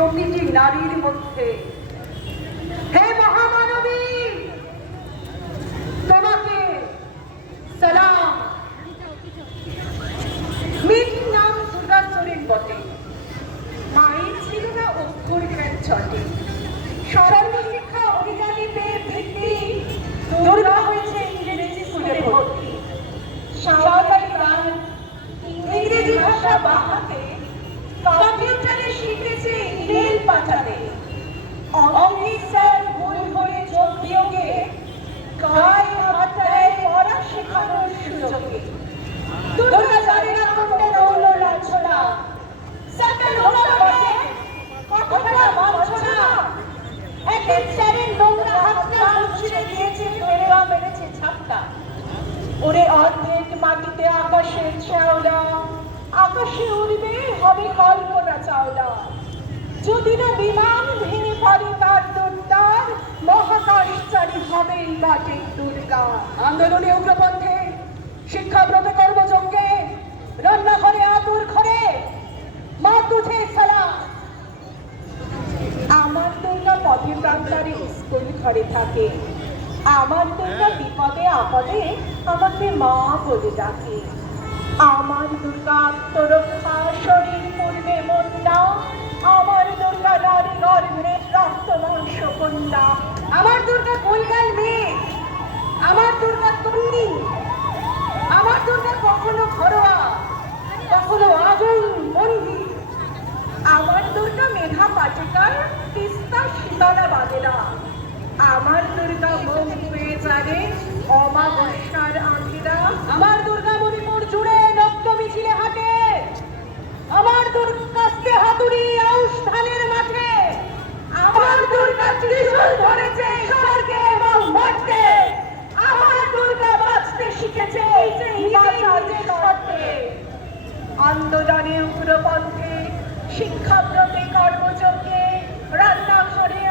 প্রকৃতি নারীর মধ্যে। হে মহামানবী, তোমাকে সালাম। মেয়ের নাম দুর্গাচরণ বটে, মায়ের ছিল না অক্ষর জ্ঞান চটে। সর্বশিক্ষা অভিযানে পেয়ে ভিত্তি দুর্গা হয়েছে ইংরেজি স্কুলে ভর্তি। সরকারি গান, ইংরেজি ভাষা বাহাতে, কম্পিউটারে শিখেছে ইমেল পাঠাতে। অঙ্কিত স্যার ভুল করে যোগ বিয়োগে গায়ে হাত দেয় পড়া শেখানোর সুযোগে। দুর্গা জানেনা কোনটা রইল লাঞ্ছনা, স্যারটা নোংরা বটে, কথাটা মানছ না। একদিন স্যারের নোংরা হাতটা মুছিয়ে দিয়েছে, মেরেরা মেরেছে ঝাপটা। ওরে অর্ধেক মাটিতে আকাশের শ্যাওলা, আকাশে উড়বে হবে কল্পনা চাওলা। যদি না বিমান ভেঙে পড়ে তার দুর্দার, মহাকাশচারী হবেই বাটে দুর্গা। আন্দোলনে উগ্রপন্থে, শিক্ষাব্রতে কর্মযজ্ঞে, রান্নাঘরে আতুর ঘরে মা তুঝে সালাম। আমার দুর্গা পথে প্রান্তরে স্কুল ঘরে থাকে, আমার দুর্গা বিপদে আপদে আমাকে মা বলে ডাকে। আমার দুর্গা আত্মরক্ষা, শরীর পূর্বে মন্দা, আমার দুর্গা নারী গর্ভের রক্ত মাংস কন্যা। আমার দুর্গা গোলগাল মেয়ে, আমার দুর্গা তন্নি, আমার দুর্গা কখনো ঘরোয়া, কখনো আগুন বন্দী। আমার দুর্গা মেধা পাটেকার, তিস্তা শীতলা বাদেরা। আমার দুর্গা মন হয়ে জানে অমাবস্যার আঁধিরা। আমার দুর্গা মণিপুর জুড়ে নক্ত মিছিলে হাঁটে, আমার দুর্গাকে হাতুড়ি আউশ ধানের মাঠে। আমার দুর্গা ত্রিশূল ধরেছে স্বর্গে এবং মর্তে, আমার দুর্গা বাঁচতে শিখেছে হিমাচলের শর্তে। আন্দোলনে উগ্রপন্থে, শিক্ষাব্রতে কর্মযজ্ঞে, রান্নাঘরে